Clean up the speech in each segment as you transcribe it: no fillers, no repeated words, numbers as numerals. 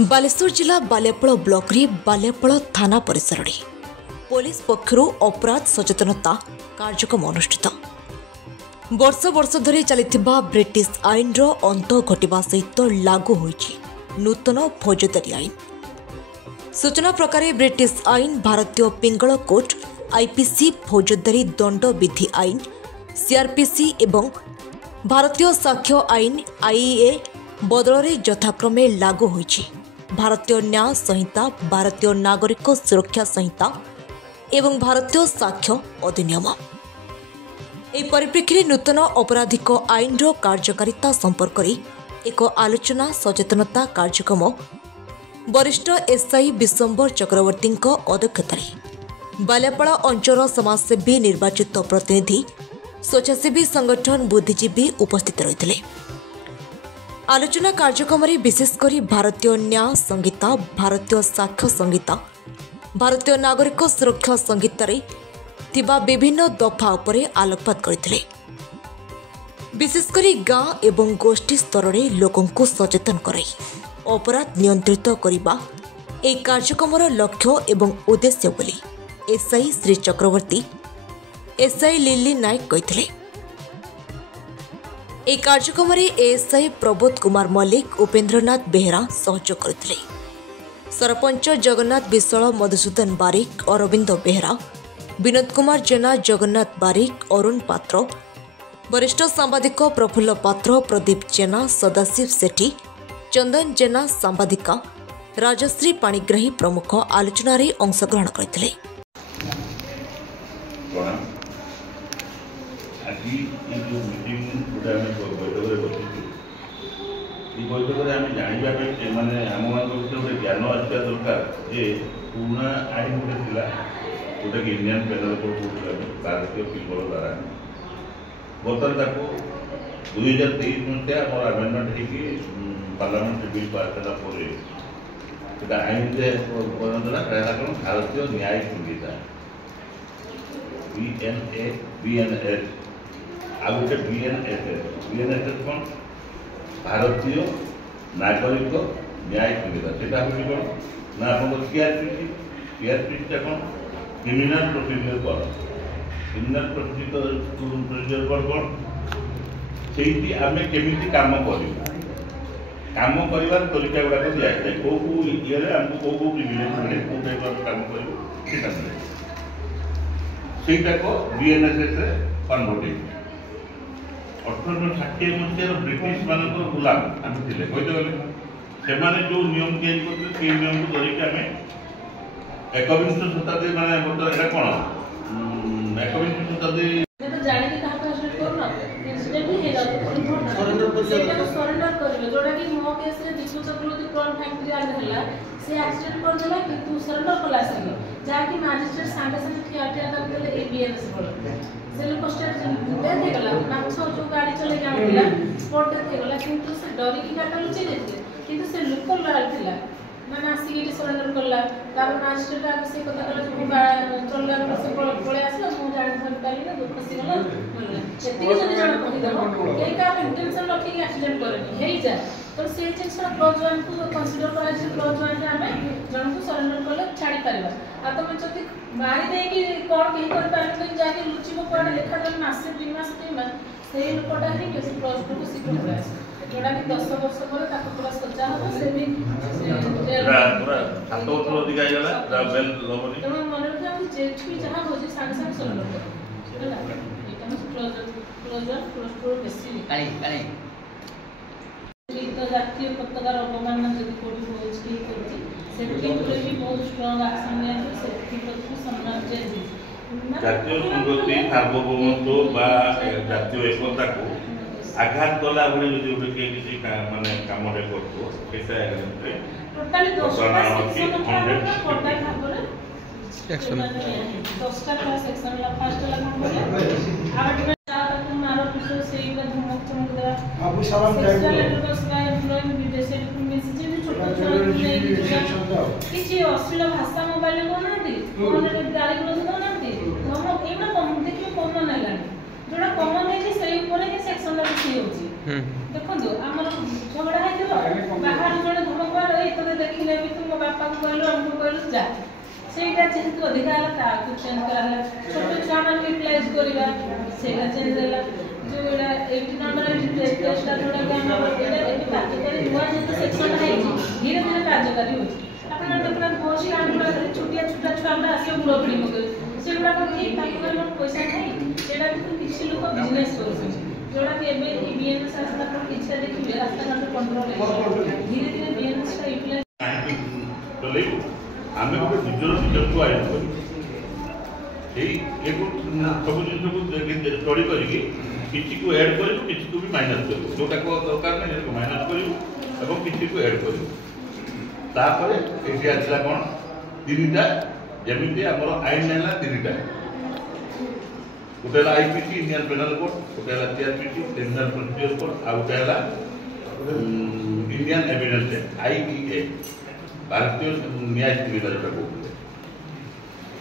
बालेश्वर जिला बालेपल ब्लॉक रे बालेपल थाना परिसर में पुलिस पक्षर अपराध सचेतनता कार्यक्रम अनुष्ठित। वर्ष वर्ष धरी चलिथिबा ब्रिटिश आईन रो अंत घटिबा सहित लागू होईछि नूतन फौजदारी आईन। सूचना प्रकार ब्रिटिश आईन भारतीय पिंगल कोड आईपीसी फौजदारी दंड विधि आईन सीआरपीसी एवं भारतीय साक्ष्य आईन आईए बदल यथाक्रमे लागू होईछि भारतीय न्याय संहिता भारतीय नागरिक सुरक्षा संहिता एवं भारतीय साक्ष्य अधिनियम। एही परिप्रेक्षी नूतन आपराधिक आईन रो कार्यकारिता संपर्क में एक आलोचना सचेतनता कार्यक्रम वरिष्ठ एसआई विश्वंभर चक्रवर्ती अध्यक्षतार बाल्यापाड़ अंचल समाजसेवी निर्वाचित प्रतिनिधि स्वेच्छासेवी संगठन बुद्धिजीवी उपस्थित रही। आलोचना कार्यक्रम में विशेषकर भारतीय न्याय संहिता भारतीय साक्ष्य संहिता भारतीय नागरिक सुरक्षा संहितार थिबा विभिन्न दफा उपरे आलोकपात करथिले। विशेषकर गाँ एवं गोष्ठी स्तर में लोकंकु सचेतन कराई अपराध नियंत्रित करने एक कार्यक्रम लक्ष्य एवं उद्देश्य बोली एसआई श्री चक्रवर्ती एसआई लिली नायक कहिथिले। ए कार्यक्रम में एएसआई प्रबोध कुमार मल्लिक उपेन्द्रनाथ बेहरा सहयोग करथिले। सरपंच जगन्नाथ विश्वाल मधुसूदन बारिक अरविंद बेहरा विनोद कुमार जेना जगन्नाथ बारिक अरुण पात्र वरिष्ठ सांबादिक प्रफुल्ल पात्र प्रदीप जेना सदाशिव सेठी चंदन जेना सांबादिका राजश्री पाणिग्राही प्रमुख आलोचना रे अंशग्रहण करथिले। बैठक में आम जानवा मैंने आम मान गोटे ज्ञान आसा दरकार जे पुराना आईन गोटे जोटा कि इंडियन पेनल कोड कहते भारतीय पिंगल द्वारा बर्तमान 2023 मसीहा मोर आमेंडमेंट हो पार्लियामेंट बिल पास होगा आईन कौन भारतीय न्याय संहिता बीएनएस आ गए बीएनएसएस कौन भारतीय नागरिक न्याय संहिता से कौन ना आप सीआरपीसी कौन क्रिमिनाल प्रोसीजर कौन क्रिमिनाल प्रोसीजर कौन से आम केमी कम काम कर तरीका गुड़ाक दिखाए कौ ये आमको कौ प्रिविलेज मिले कौ टाइप कम कर बीएनएसएस कन्वर्ट 1860 मसीहार ब्रिटिश मान गुलाम आम थे कहते गले से जो नियम तैयारी करते नियम को धरिकी आम एकविंश शताब्दी माने कौन एकविंश शताब्दी सरेंडर करिवे जोडा कि मो केस रे विष्णु चक्रवर्ती प्रॉन फैक्ट्री आने हला से एक्सीडेंट कर देला किंतु सरेंडर कला से जा कि मैजिस्ट्रेट संगे संगे थिएटर तक देले एबीएनएस बोल से लोक स्टेट डेथ हे गला नाम जो गाड़ी चले जाउला स्पॉट डेथ हे गला किंतु से डरी की काटा लुचि देते किंतु से लोक लड़ाई थिला माने आसी के सरेंडर करला तार मैजिस्ट्रेट आगे से कथा कला चलला से पळे आसला मु जानि धरताली ना दुखसी गला एतिके जने जण कहि दबो ए का इंटेंशन रखी के एक्सीडेंट करनी हेई जा तो से जिंस क्लॉज 1 को कंसीडर करा जे क्लॉज 1 रे हमें जण को सरेंडर करले छाड़ी परबा आ तो जति मारी दे कि कोन कहि कर पारबे जाके लुचिबो पड़े लेखा जन मासे 3 मास 3 मास सेही लोकटा ही के क्लॉज को सिक्योर होला जोड़ा कि 10 वर्ष पर ताको पूरा सजा हो से भी पूरा सातो तो दिखा गला बेल लोबनी तो मन रखा कि जेठ भी जहां हो जे संग संग सरेंडर होला एकदम क्लोज बेसी काली तो जातीय पताकार अपमान जदि कोठी होछ की करछि सेफ्टी पर भी बहुत स्ट्रांग एक्शन ले सेफ्टी पर सम्मान जे जातीय संगति सार्वभौमत्व बा जातीय एकता को आघात कला भले जो किसी माने काम रे करतो सेटा टोटली 10 कोटा खाबरे सेक्शन 10 का सेक्शन ला फर्स्ट ला काम करे आ मारो पिछो सेही का धमक चमक दरा अबू सलाम जाइबो विदेश मेसेज भी छोटा किसी अश्लील भाषा मोबाइल कोनाती फोन रे गाली गलौज कोनाती हम एना कम देखियो कॉमन हैलानी जोड़ा कॉमन है से ऊपर के सेक्शन ला किसी होची देखो हमर झगड़ा है बाहर जने धमक बार ए तो देखि कहलु हमको कहलु जा सेटा जेहेतु अधिकार ताकू चेंज कराला छोट छुआ मान यूटिलाइज करिवा सेटा चेंज होला जो एटा 18 नंबर टेस्टटा जोडा के हम एटा एक कार्यकारी हुआ जेते सेक्शन है धीरे धीरे कार्यकारी हो अपन देखला बहुत कांडुला छोटिया छोटा छुआ हमरा आसे मुड़पड़ी मगे सेटा को ठीक ताकू पैसा नहीं सेटा किसी लोग बिजनेस करू जोड़ा कि एबे ई बीएनएस आस्था पर इच्छा देखि रास्ता घाट कंट्रोल धीरे धीरे बीएनएस का यूटिलाइज तो ले आमे को निजर निजर को आइ करी एई एको सब जिन को स्टडी करी किछि को ऐड करी किछि को भी माइनस करी जोटा को दरकार नै को माइनस करी एवं किछि को ऐड करी तापर एटी आछला कोन तीनटा जेमिति हमर आइन नेला तीनटा गोटेला आईपीसी इंडियन पेनल कोड गोटेला सीआरपीसी क्रिमिनल प्रोसीजर कोड आ गोटेला Indian evidence act IPA Bharatiya Nyaya संहिता जोटा कहते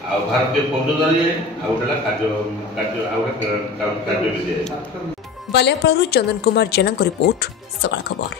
आ भारतीय फौजदारी आ गोटेला कार्य विधि। बालियापाड़ू चंदन कुमार जेना रिपोर्ट सकाळ खबर।